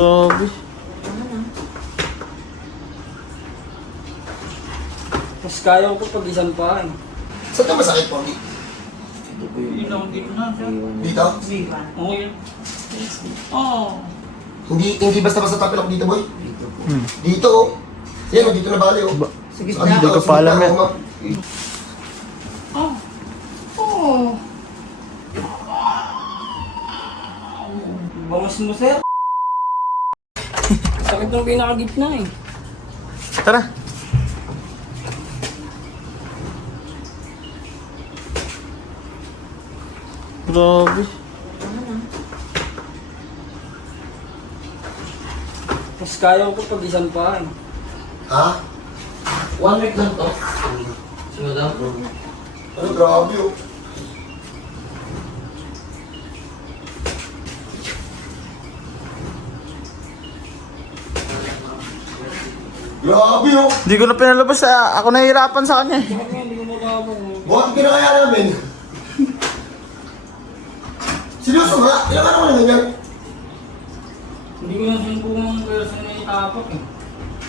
Grabe. Mas kaya ko pag isang pa eh. Saan ka masakit, Pogi? Ilang gitna siya. Dito? Okay. Oo. Hindi basta-basta tapilok dito, boy. Hmm. Dito, oh. Yan, oh, dito na bali, oh. Sige, Sa Hindi ko sa pa alam gitna, yan. oh, ma'am. Oh. Oh. Bangas mo, sir. Sakit ng pinakagitna eh. Tara. Grabe. Mas kaya ko pag isang pa eh. Ha? 1 week lang to. Simula. Ano, grabe, oh. Grabe, oh. Hindi ko na pinalabas. Ako nahihirapan sa kanya eh. Hindi ko makabang. Bakit kinakaya namin? Seryoso nga? Ilang ano na ganyan? Hindi ko na sinubukan ng person na itapak eh.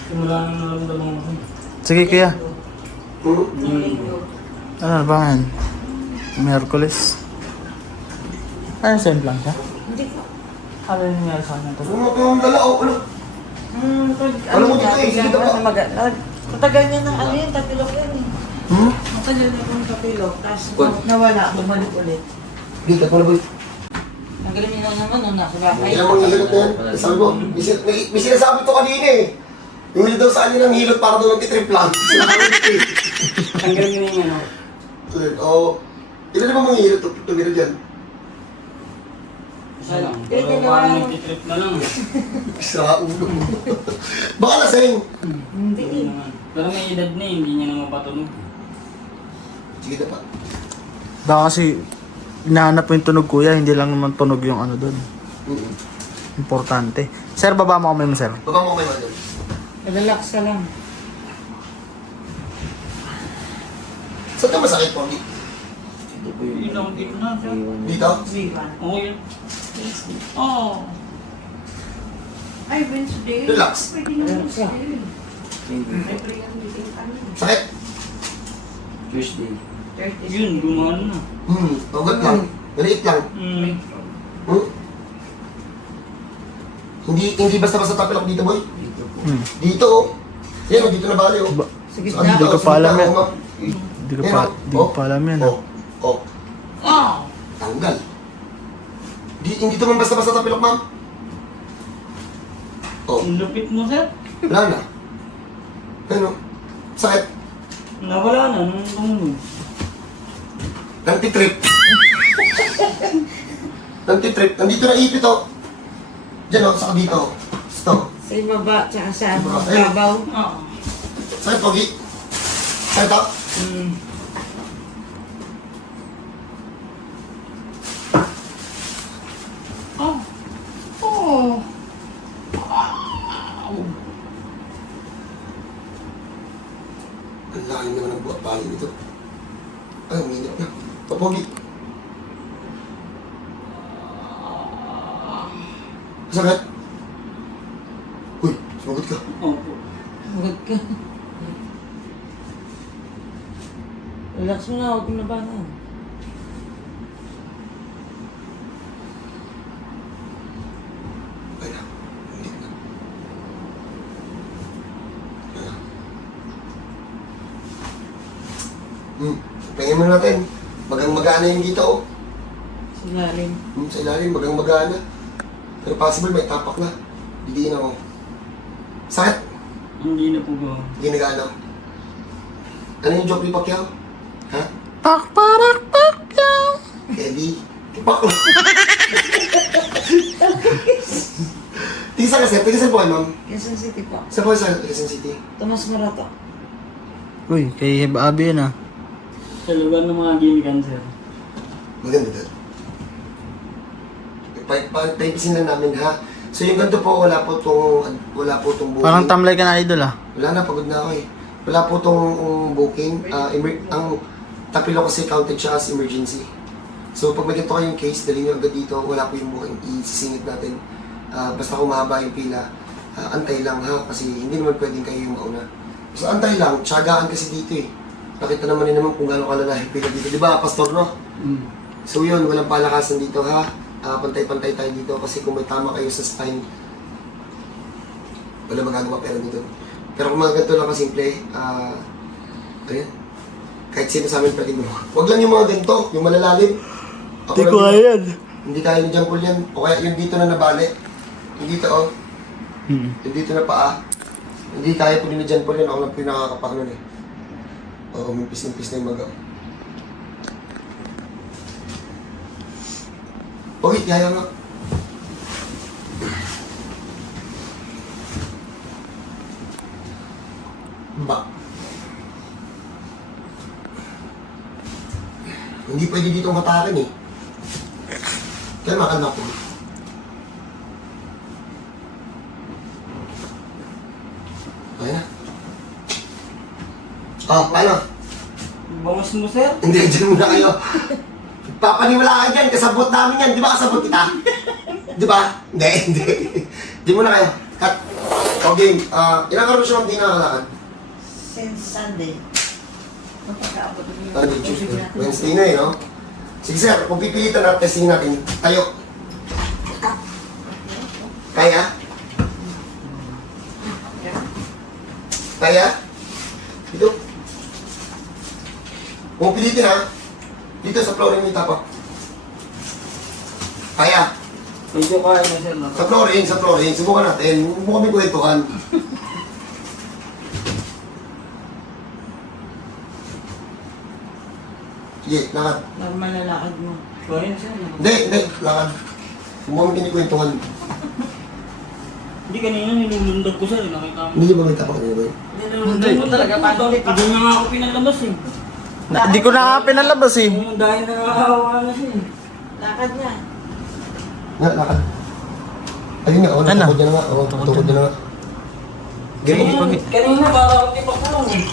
Simula nang naramdaman ko. Sige kuya. Hmm? Ano ba yan? Merkulis. Ano same lang siya? Hindi ko. Ano yung nangyari sa kanya? Ano nga yung dala, oh. Ano? Alam mo dito, eh, sige ka pa. Matagal niya ng ano yun, tapilok yan eh. Hmm? Matagal na yung tapilok, tapos nawala, bumalik ulit. Dito, mo na, boy. Nagaling niya naman nung nasa bahay. Ilang mga hilot na yan? Sabi ko, may sinasabi to kanina eh. Yung hilot daw sa kanya ng hilot para daw nagtitrip lang. Tanggal mo na yung ano. Oo. Ilan naman mga hilot tumira dyan? Isa lang. Kaya Pero ginawa parang mo. nagtitrip na lang. Sa ulo mo. Baka lasing. Hindi Hindi eh. naman. Pero may edad na eh, hindi niya naman patunog. Sige na pa. Baka kasi hinahanap mo yung tunog kuya, hindi lang naman tunog yung ano doon. Importante. Sir, baba mo kamay mo sir. Baba mo kayo dyan. Relax ka lang. Saan ka masakit, Pogi? Ilang gitna siya. Dito? Okay. Oo. Ay, Wednesday. Relax. Pwede na Relax ka. Wednesday. Sakit? Tuesday. 30. Yun, gumano na. Ugat lang. Maliit lang. Hmm. Hmm? Hindi basta-basta tapilok dito, boy. Dito po. Dito, oh. Yan, oh, dito na bali, oh. Sige Sa na. dito, Hindi ko sa pa alam gitna, yan. oh, ma'am. Hindi ko Yan, pa, oh. hindi ko pa alam yan. Oh, oh. Oh! Tanggal. Hindi to man basta-basta tapilok, ma'am. Oh, Ang lupit mo, sir. wala na. Ano? Sakit. Nawala na nung tumunog. Nagtitrip. Nagtitrip. Nandito na ipit, oh. Diyan, oh. Saka dito, oh. Ito. Sa ibaba, tsaka sa Ayun. babaw. Oo. Sakit, Pogi. Sakit, oh. Hmm. Oh. Oh. Ang laking naman ang buhat bali nito. Ay, uminit na. Papogi. Sakit? Uy, sumagot ka. Opo. Huwag ka. Relax mo na, huwag mo na bangon. Ay na. Uminit na. Ay na. Tingnan mo natin. Magang-magana yung dito, oh. Silalim. Sa ilalim, magang-magana. Pero possible, may tapak na. Didiin ako. Sakit? Hindi na po ba? Hindi nag-ano. Ano yung joke ni Pacquiao? Ha? Pakyaw. Eddie? Paklo. Tingisa kasi, tingisa po kayo, ma'am. Quezon City po. Sa po sa Quezon City. Tomas Morato. Uy, kay Abi yun ah. Sa lugar ng mga gimikan, sir. Maganda doon. Paipisin lang namin, ha? So yung ganito po, wala po tong booking. Parang tamlay ka na idol ah. Wala na, pagod na ako eh. Wala po tong booking. Ang tapilo kasi counted siya as emergency. So pag may ganito kayong case, dali nyo agad dito, wala po yung booking, isisingit natin. Basta kung mahaba yung pila, antay lang ha, kasi hindi naman pwedeng kayo yung mauna. So antay lang, tiyagaan kasi dito eh. Nakita naman din naman kung gano'ng kalala yung pila dito. Di ba, Pastor, no? So yun, walang palakasan dito ha. Pantay-pantay tayo dito kasi kung may tama kayo sa spine, wala magagawa pero dito. Pero kung mga ganito lang kasimple, ayan. Kahit sino sa amin pwede mo. Huwag lang yung mga ganito, yung malalalim. Hindi ko ayan. Hindi kaya ni John Paul yan. O kaya yung dito na nabali. Yung dito oh. Yung dito na paa. Hindi kaya po ni John Paul yan. Ako lang pinakakapak nun eh. Oo, umimpis-impis na yung maga. Okay, kaya nga. Ba. Hindi pwede dito matakin eh. Kaya makalma po. Kaya na. Paano? Bangas mo, sir. Hindi, dyan muna kayo. Papaniwala ka dyan, kasabot namin yan. Di ba kasabot kita? Di ba? Hindi. Dyan muna kayo. Cut. O game. Ilang karoon siya hindi nakakalakad? Since Sunday. Magpagkaabot niyo. Sunday, Tuesday. Wednesday na eh, no? Sige sir, kung pipilitan natin, testing natin. Tayo. Kaya? Kaya? Dito. Kung pilitin ha, dito sa flooring yung tapak. Kaya? Medyo kaya na, sir. Sa flooring. Subukan natin. Huwag mo kami kwentuhan. Sige, lakad. Normal na lakad mo. Kaya, sir. Hindi, lakad. Huwag mo kami kinikwentuhan. Hindi, kanina nilulundag ko, sir. Nakita mo. Hindi ba may tapak nila ba yun? Nilulundag ko talaga. Hindi na nga ako pinalabas eh. Hindi ko na nga pinalabas eh. Dahil nakakahawa na siya eh. Lakad niya. Nga, lakad. Ayun nga, Ano? tukod niya na nga. Tukod niya na nga. Kanina para ako tipak ko lang eh.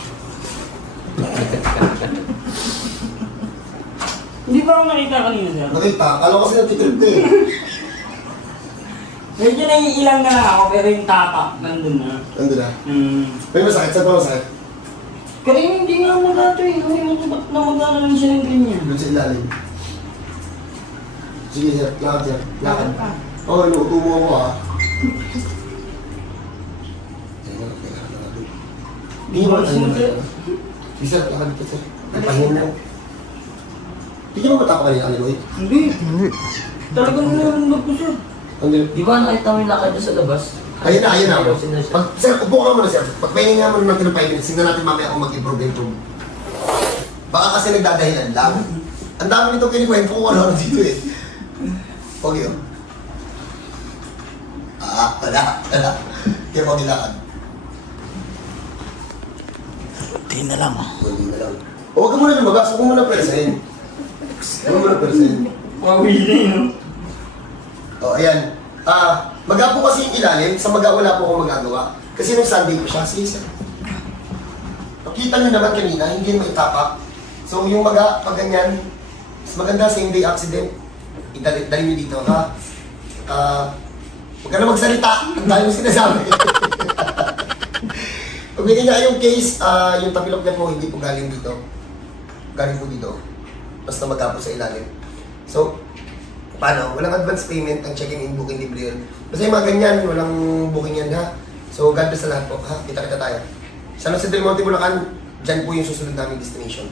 Hindi ba ako nakita kanina, sir? Nakita, akala ko kasi natitrip ko eh. Medyo naiilang na lang ako pero yung tapak nandun na. Nandun na. Hmm. May masakit, saan pa masakit? Kanina hindi nga magato eh. Ba't na magana lang siya ng ganyan? Doon sa ilalim. Sige sir, lakad sir. Lakad. Lakad pa. Oo, inuuto mo ako ha. Hindi mo Bawas mo, sir. Sige sir, lakad dito sir. Pahinga mo. Hindi ka ba matapa kanina, Aniboy? Hindi. Talagang nilulundag ko, sir. Di ba nakita mo yung lakad doon sa labas? Ayun na. Ayusin na siya. Pag, sir, upo ka muna sir. Pag pahinga mo naman ng 5 minutes, tingnan natin mamaya kung mag-improve. Baka kasi nagdadahilan lang. Ang dami nito kinikwento ko ano dito eh. Okay oh. Wala. Kaya pag nilakad. Hindi na lang. Hindi na lang. O huwag ka muna lumagas, huwag mo muna persahin. Huwag mo muna persahin. Mawili, no? O, ayan. Maga po kasi yung ilalim, sa maga wala po akong magagawa. Kasi nung Sunday po siya, sige sir. Nakita nyo naman kanina, hindi mo itapak. So yung maga, pag ganyan, mas maganda same day accident. Dali nyo dito, ha? Huwag ka na magsalita, ang dahil yung sinasabi. Pag may ganyan yung case, yung tapilok niya po, hindi po galing dito. Galing po dito. Basta maga po sa ilalim. So, paano? Walang advance payment, ang checking in, booking, libre yun. Basta yung mga ganyan, walang booking yan ha. So, God bless sa lahat po, ha? Kita-kita tayo. San Jose del Monte, Bulacan, dyan po yung susunod naming destination.